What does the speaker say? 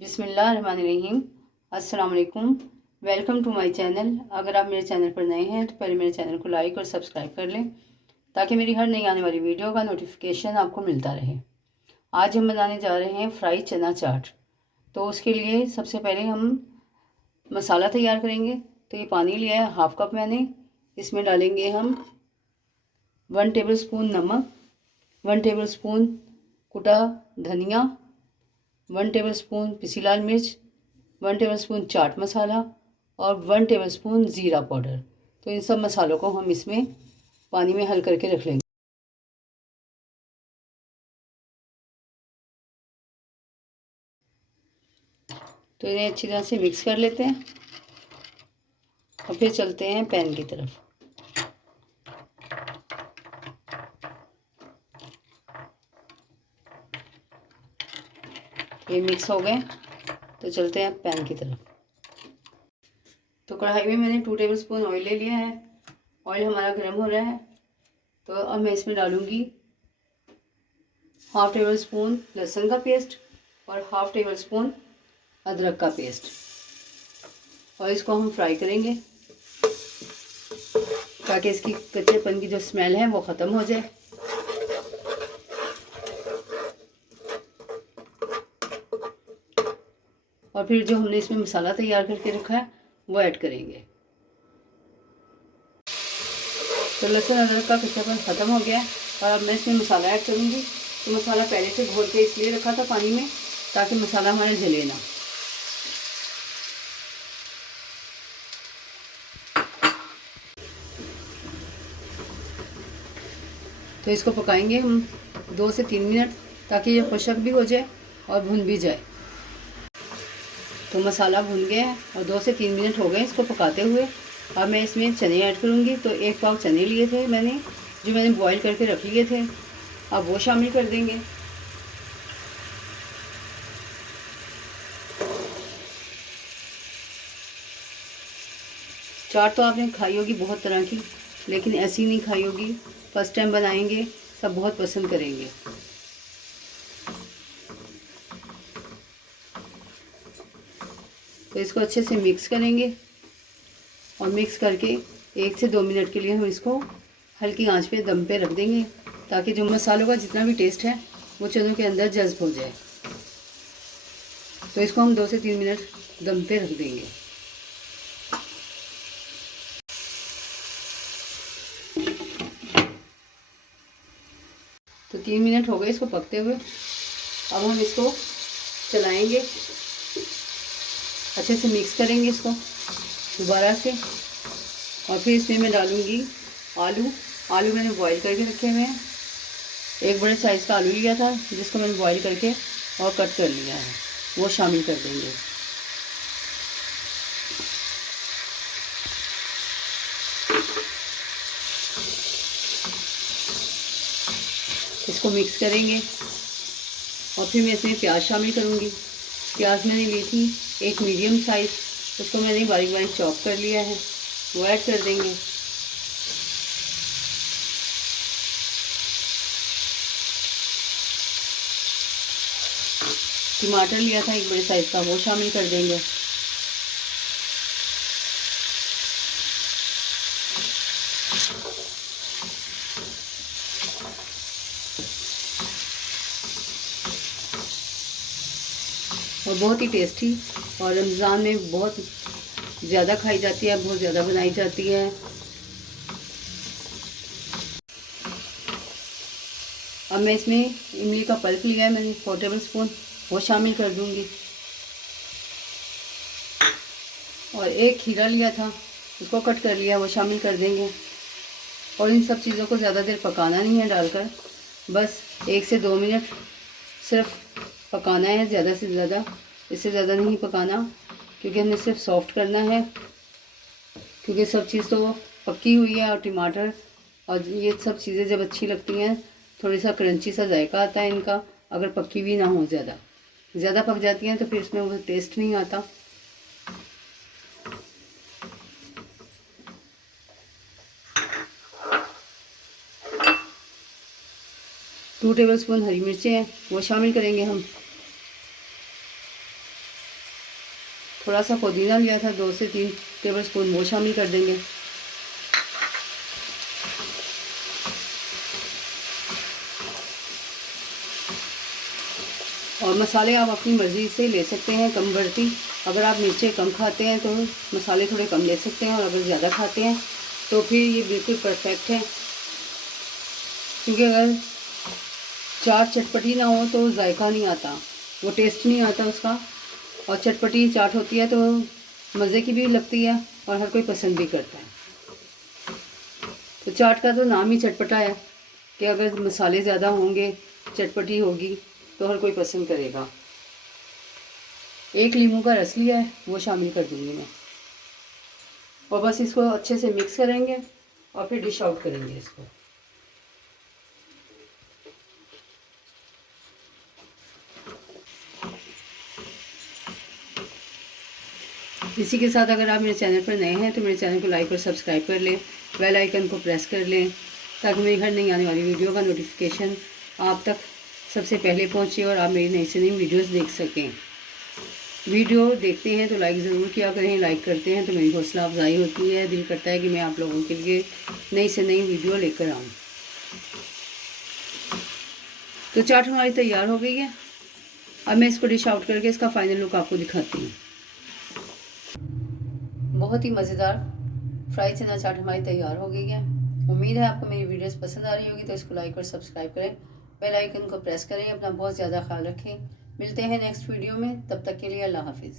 बिस्मिल्लाहिर्रहमानिर्रहीम। अस्सलाम वालेकुम। Welcome to my channel. अगर आप मेरे चैनल पर नए हैं तो पहले मेरे चैनल को लाइक और सब्सक्राइब कर लें ताकि मेरी हर नई आने वाली वीडियो का नोटिफिकेशन आपको मिलता रहे। आज हम बनाने जा रहे हैं फ्राई चना चाट। तो उसके लिए सबसे पहले हम मसाला तैयार करेंगे। तो ये पानी लिया है हाफ कप मैंने। इसमें डालेंगे हम 1 टेबलस्पून नमक, 1 टेबलस्पून कुटा धनिया, 1 टेबलस्पून पिसी लाल मिर्च, 1 टेबलस्पून चाट मसाला और 1 टेबलस्पून ज़ीरा पाउडर। तो इन सब मसालों को हम इसमें पानी में हल करके रख लेंगे। तो इन्हें अच्छी तरह से मिक्स कर लेते हैं और फिर चलते हैं पैन की तरफ। ये मिक्स हो गए तो चलते हैं पैन की तरफ। तो कढ़ाई में मैंने 2 टेबलस्पून ऑयल ले लिया है। ऑयल हमारा गर्म हो रहा है तो अब मैं इसमें डालूँगी हाफ टेबल स्पून लहसुन का पेस्ट और हाफ टेबल स्पून अदरक का पेस्ट, और इसको हम फ्राई करेंगे ताकि इसकी कच्चेपन की जो स्मेल है वो ख़त्म हो जाए। और फिर जो हमने इसमें मसाला तैयार करके रखा है वो ऐड करेंगे। तो लहसुन अदरक का कच्चापन ख़त्म हो गया है और अब मैं इसमें मसाला ऐड करूँगी। तो मसाला पहले से घोल के इसलिए रखा था पानी में ताकि मसाला हमारा जले ना। तो इसको पकाएंगे हम 2 से 3 मिनट ताकि ये खुशक भी हो जाए और भुन भी जाए। तो मसाला भुन गया है और 2 से 3 मिनट हो गए इसको पकाते हुए। अब मैं इसमें चने ऐड करूँगी। तो 1 पाव चने लिए थे मैंने, जो मैंने बॉईल करके रख लिए थे, अब वो शामिल कर देंगे। चाट तो आपने खाई होगी बहुत तरह की, लेकिन ऐसी नहीं खाई होगी। फर्स्ट टाइम बनाएंगे सब बहुत पसंद करेंगे। तो इसको अच्छे से मिक्स करेंगे और मिक्स करके 1 से 2 मिनट के लिए हम इसको हल्की आंच पे दम पे रख देंगे ताकि जो मसालों का जितना भी टेस्ट है वो चनों के अंदर जज्ब हो जाए। तो इसको हम 2 से 3 मिनट दम पे रख देंगे। तो 3 मिनट हो गए इसको पकते हुए। अब हम इसको चलाएंगे, अच्छे से मिक्स करेंगे इसको दोबारा से। और फिर इसमें मैं डालूँगी आलू मैंने बॉईल करके रखे हुए हैं। 1 बड़े साइज़ का आलू लिया था जिसको मैंने बॉईल करके और कट कर लिया है, वो शामिल कर देंगे। इसको मिक्स करेंगे और फिर मैं इसमें प्याज शामिल करूँगी। प्याज मैंने ली थी 1 मीडियम साइज़, उसको मैंने बारीक बारीक चॉप कर लिया है, वो ऐड कर देंगे। टमाटर लिया था 1 बड़े साइज़ का, वो शामिल कर देंगे। और बहुत ही टेस्टी और रमज़ान में बहुत ज़्यादा खाई जाती है, बहुत ज़्यादा बनाई जाती है। अब मैं इसमें इमली का पल्प लिया है मैंने 4 टेबल स्पून, वो शामिल कर दूंगी। और 1 खीरा लिया था उसको कट कर लिया, वो शामिल कर देंगे। और इन सब चीज़ों को ज़्यादा देर पकाना नहीं है डालकर, बस 1 से 2 मिनट सिर्फ पकाना है, ज़्यादा से ज़्यादा। इससे ज़्यादा नहीं पकाना क्योंकि हमने सिर्फ सॉफ्ट करना है, क्योंकि सब चीज़ तो पकी हुई है। और टमाटर और ये सब चीज़ें जब अच्छी लगती हैं थोड़ी सा क्रंची सा जायका आता है इनका, अगर पकी भी ना हो। ज़्यादा पक जाती हैं तो फिर इसमें वो टेस्ट नहीं आता। टू टेबल स्पून हरी मिर्चें हैं, वो शामिल करेंगे हम। थोड़ा सा पुदीना लिया था, 2 से 3 टेबल स्पून वो शामिल कर देंगे। और मसाले आप अपनी मर्ज़ी से ले सकते हैं, कम बढ़ती। अगर आप मिर्चें कम खाते हैं तो मसाले थोड़े कम ले सकते हैं, और अगर ज़्यादा खाते हैं तो फिर ये बिल्कुल परफेक्ट है। क्योंकि अगर चाट चटपटी ना हो तो जायका नहीं आता, वो टेस्ट नहीं आता उसका। और चटपटी चाट होती है तो मज़े की भी लगती है और हर कोई पसंद भी करता है। तो चाट का तो नाम ही चटपटा है कि अगर मसाले ज़्यादा होंगे, चटपटी होगी तो हर कोई पसंद करेगा। 1 नींबू का रस लिया है, वो शामिल कर दूँगी मैं। और बस इसको अच्छे से मिक्स करेंगे और फिर डिश आउट करेंगे इसको। इसी के साथ अगर आप मेरे चैनल पर नए हैं तो मेरे चैनल को लाइक और सब्सक्राइब कर लें, बेल आइकन को प्रेस कर लें, ताकि मेरी हर नई आने वाली वीडियो का नोटिफिकेशन आप तक सबसे पहले पहुंचे और आप मेरी नई से नई वीडियोस देख सकें। वीडियो देखते हैं तो लाइक ज़रूर किया करें, लाइक करते हैं तो मेरी हौसला अफजाई होती है, दिल करता है कि मैं आप लोगों के लिए नई से नई वीडियो लेकर आऊँ। तो चाट हमारी तैयार हो गई है। अब मैं इसको डिश आउट करके इसका फाइनल लुक आपको दिखाती हूँ। बहुत ही मज़ेदार फ्राई चना चाट हमारी तैयार हो गई है। उम्मीद है आपको मेरी वीडियोस पसंद आ रही होगी, तो इसको लाइक और सब्सक्राइब करें, बेल आइकन को प्रेस करें। अपना बहुत ज़्यादा ख्याल रखें। मिलते हैं नेक्स्ट वीडियो में, तब तक के लिए अल्लाह हाफिज़।